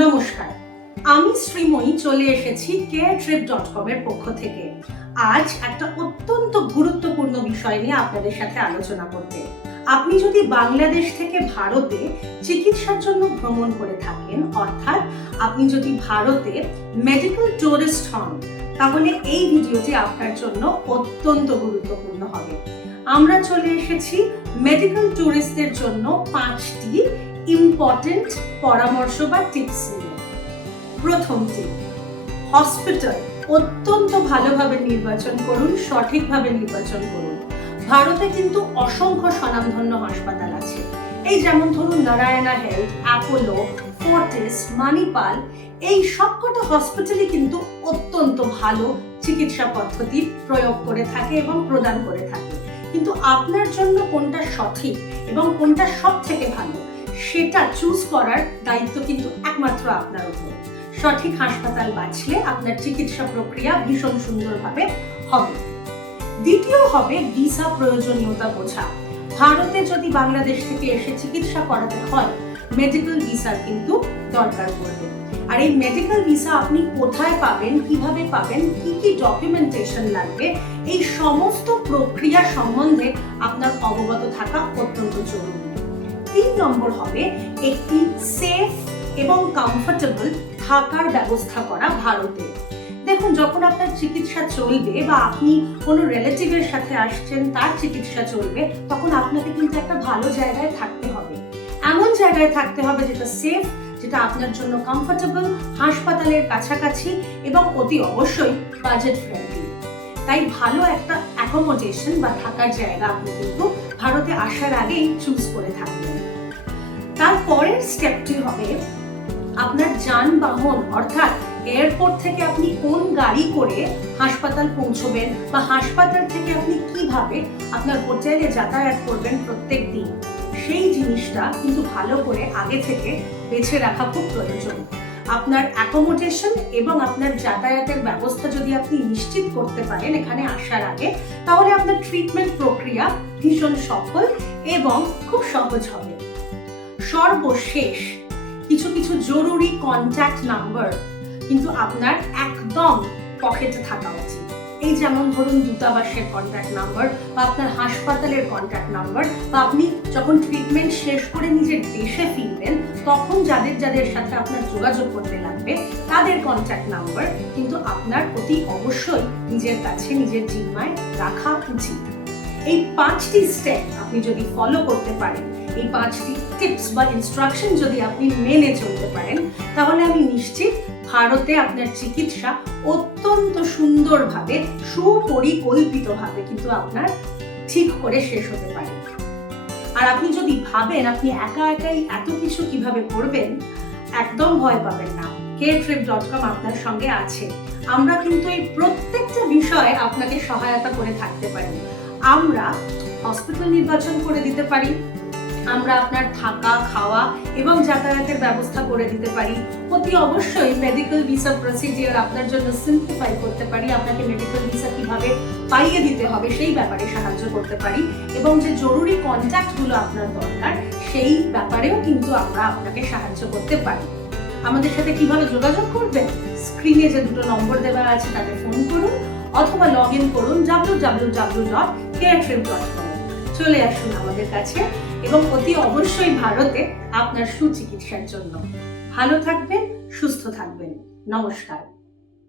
নমস্কার, আমি শ্রীময়ী চলে এসেছি caretrip.com এর পক্ষ থেকে। আজ একটা অত্যন্ত গুরুত্বপূর্ণ বিষয় নিয়ে আপনাদের সাথে আলোচনা করতে। আপনি যদি বাংলাদেশ থেকে ভারতে চিকিৎসার জন্য ভ্রমণ করে থাকেন, অর্থাৎ আপনি যদি ভারতে মেডিকেল টুরিস্ট হন, তাহলে এই ভিডিওটি আপনার জন্য অত্যন্ত গুরুত্বপূর্ণ হবে। আমরা চলে এসেছি মেডিকেল টুরিস্টদের জন্য 5টি ইম্পর্টেন্ট পরামর্শ বা টিপস নিয়ে। প্রথম টিপ, হসপিটাল অত্যন্ত ভালোভাবে নির্বাচন করুন, সঠিকভাবে নির্বাচন করুন। ভারতে কিন্তু অসংখ্য স্বনামধন্য হাসপাতাল আছে। এই যেমন ধরুন নারায়ণা হেলথ, অ্যাপোলো, ফোর্টিস, মানিপাল, এই সবকটা হসপিটালই কিন্তু অত্যন্ত ভালো চিকিৎসা পদ্ধতি প্রয়োগ করে থাকে এবং প্রদান করে থাকে। কিন্তু আপনার জন্য কোনটা সঠিক এবং কোনটা সব থেকে ভালো সেটা চুজ করার দায়িত্ব কিন্তু একমাত্র আপনার উপর। সঠিক হাসপাতাল বাছলে আপনার চিকিৎসা প্রক্রিয়া ভীষণ সুন্দরভাবে হবে। দ্বিতীয় হবে ভিসা প্রয়োজনীয়তা বোঝা। ভারতে যদি বাংলাদেশ থেকে এসে চিকিৎসা করাতে হয়, মেডিকেল ভিসার কিন্তু দরকার পড়বে। আর এই মেডিকেল ভিসা আপনি কোথায় পাবেন, কিভাবে পাবেন, কি কি ডকুমেন্টেশন লাগবে, এই সমস্ত প্রক্রিয়া সম্বন্ধে আপনার অবগত থাকা অত্যন্ত জরুরি। 3 নম্বর হবে একটি সেফ এবং কমফোর্টেবল থাকার ব্যবস্থা করা ভারতে। দেখুন, যখন আপনার চিকিৎসা চলবে বা আপনি কোনো রিলেটিভের সাথে আসছেন, তার চিকিৎসা চলবে, তখন আপনাকে কিন্তু একটা ভালো জায়গায় থাকতে হবে। এমন জায়গায় থাকতে হবে যেটা সেফ, যেটা আপনার জন্য কমফোর্টেবল, হাসপাতালের কাছাকাছি এবং অতি অবশ্যই বাজেট ফ্রেন্ডলি। তাই ভালো একটা অ্যাকোমোডেশন বা থাকার জায়গা আপনি কিন্তু ভারতে আসার আগেই চুজ করে থাকবেন। তারপরের স্টেপটি হবে আপনার যানবাহন, অর্থাৎ এয়ারপোর্ট থেকে আপনি কোন গাড়ি করে হাসপাতাল পৌঁছবেন বা হাসপাতাল থেকে আপনি কিভাবে আপনার হোটেলে যাতায়াত করবেন প্রত্যেক দিন, সেই জিনিসটা কিন্তু ভালো করে আগে থেকে বেছে রাখা খুব প্রয়োজন। আপনার অ্যাকোমোডেশন এবং আপনার যাতায়াতের ব্যবস্থা যদি আপনি নিশ্চিত করতে পারেন এখানে আসার আগে, তাহলে আপনার ট্রিটমেন্ট প্রক্রিয়া ভীষণ সফল এবং খুব সহজ হবে। সর্বশেষ কিছু কিছু জরুরি কন্ট্যাক্ট নাম্বার কিন্তু আপনার একদম পকেটে থাকা উচিত। এই যেমন ধরুন দূতাবাসের কন্ট্যাক্ট নাম্বার বা আপনার হাসপাতালের কন্ট্যাক্ট নাম্বার, বা আপনি যখন ট্রিটমেন্ট শেষ করে নিজের দেশে ফিরবেন তখন যাদের যাদের সাথে আপনার যোগাযোগ করতে লাগবে তাদের কন্ট্যাক্ট নাম্বার কিন্তু আপনার অতি অবশ্যই নিজের কাছে, নিজের জিম্মায় রাখা উচিত। এই 5টি স্টেপ আপনি যদি ফলো করতে পারেন, এই 5টি টিপস বা ইনস্ট্রাকশন যদি আপনি মেনে চলতে পারেন, তাহলে আমি নিশ্চিত ভারতে আপনার চিকিৎসা অত্যন্ত সুন্দরভাবে, সুপরিকল্পিতভাবে কিন্তু আপনার ঠিক করে শেষ হতে পারে। আর আপনি যদি ভাবেন আপনি একা একাই এত কিছু কিভাবে করবেন, একদম ভয় পাবেন না। caretrip.com আপনার সঙ্গে আছে। আমরা কিন্তু এই প্রত্যেকটা বিষয়ে আপনাকে সহায়তা করে থাকতে পারি। আমরা হসপিটাল নির্বাচন করে দিতে পারি, আমরা আপনার থাকা, খাওয়া এবং যাতায়াতের ব্যবস্থা করে দিতে পারি। অতি অবশ্যই মেডিকেল ভিসা প্রসিডিওর আপনার জন্য সিম্পলিফাই করতে পারি। আপনাকে মেডিকেল ভিসা কিভাবে পাইয়ে দিতে হবে সেই ব্যাপারে সাহায্য করতে পারি, এবং যে জরুরি কন্ট্যাক্টগুলো আপনার দরকার সেই ব্যাপারেও কিন্তু আমরা আপনাকে সাহায্য করতে পারি। আমাদের সাথে কিভাবে যোগাযোগ করবেন? স্ক্রিনে যে 2টো নম্বর দেওয়া আছে তাতে ফোন করুন অথবা লগ ইন করুন www.caretrip.com। চলে আসুন আমাদের কাছে এবং অতি অবশ্যই ভারতে আপনার সুচিকিৎসার জন্য। ভালো থাকবেন, সুস্থ থাকবেন। নমস্কার।